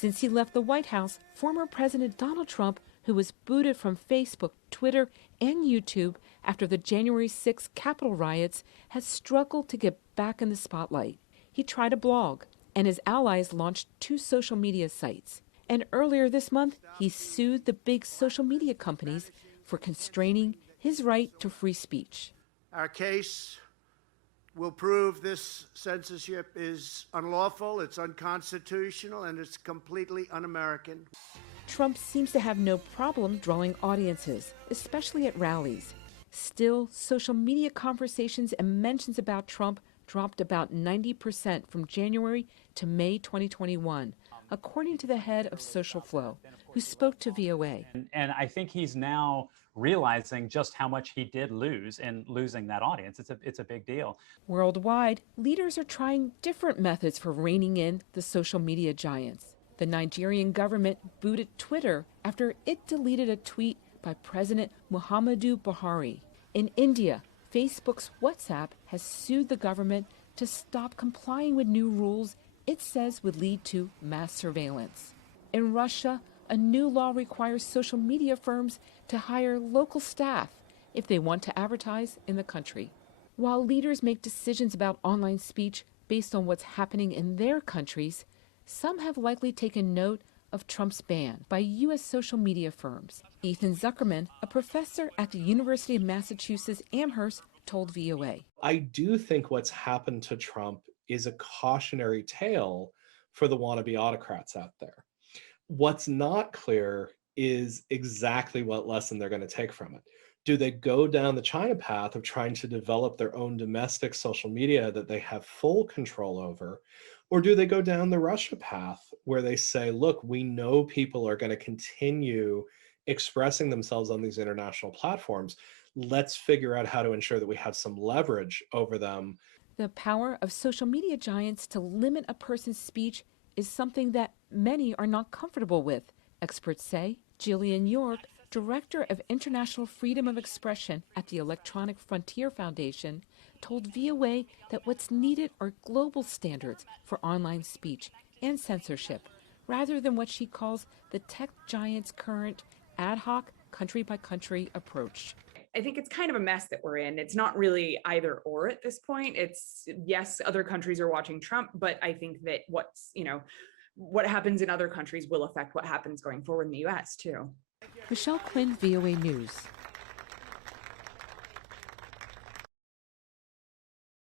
Since he left the White House, former President Donald Trump, who was booted from Facebook, Twitter, and YouTube after the January 6 Capitol riots, has struggled to get back in the spotlight. He tried a blog, and his allies launched 2 social media sites. And earlier this month, he sued the big social media companies for constraining his right to free speech. Our case will prove this censorship is unlawful, it's unconstitutional, and it's completely un-American. Trump seems to have no problem drawing audiences, especially at rallies. Still, social media conversations and mentions about Trump dropped about 90% from January to May 2021, according to the head of Social Flow, who spoke to VOA. And I think he's now realizing just how much he did lose in losing that audience. It's a big deal. Worldwide, leaders are trying different methods for reining in the social media giants. The Nigerian government booted Twitter after it deleted a tweet by President Muhammadu Buhari. In India, Facebook's WhatsApp has sued the government to stop complying with new rules it says would lead to mass surveillance. In Russia, a new law requires social media firms to hire local staff if they want to advertise in the country. While leaders make decisions about online speech based on what's happening in their countries, some have likely taken note of Trump's ban by U.S. social media firms. Ethan Zuckerman, a professor at the University of Massachusetts Amherst, told VOA. I do think what's happened to Trump is a cautionary tale for the wannabe autocrats out there. What's not clear is exactly what lesson they're going to take from it. Do they go down the China path of trying to develop their own domestic social media that they have full control over? Or do they go down the Russia path where they say, look, we know people are going to continue expressing themselves on these international platforms. Let's figure out how to ensure that we have some leverage over them. The power of social media giants to limit a person's speech is something that many are not comfortable with, experts say. Jillian York, Director of International Freedom of Expression at the Electronic Frontier Foundation, told VOA that what's needed are global standards for online speech and censorship, rather than what she calls the tech giants' current ad hoc, country-by-country approach. I think it's kind of a mess that we're in. It's not really either or at this point. It's, yes, other countries are watching Trump, but I think that what happens in other countries will affect what happens going forward in the U.S. too. Michelle Quinn, VOA News.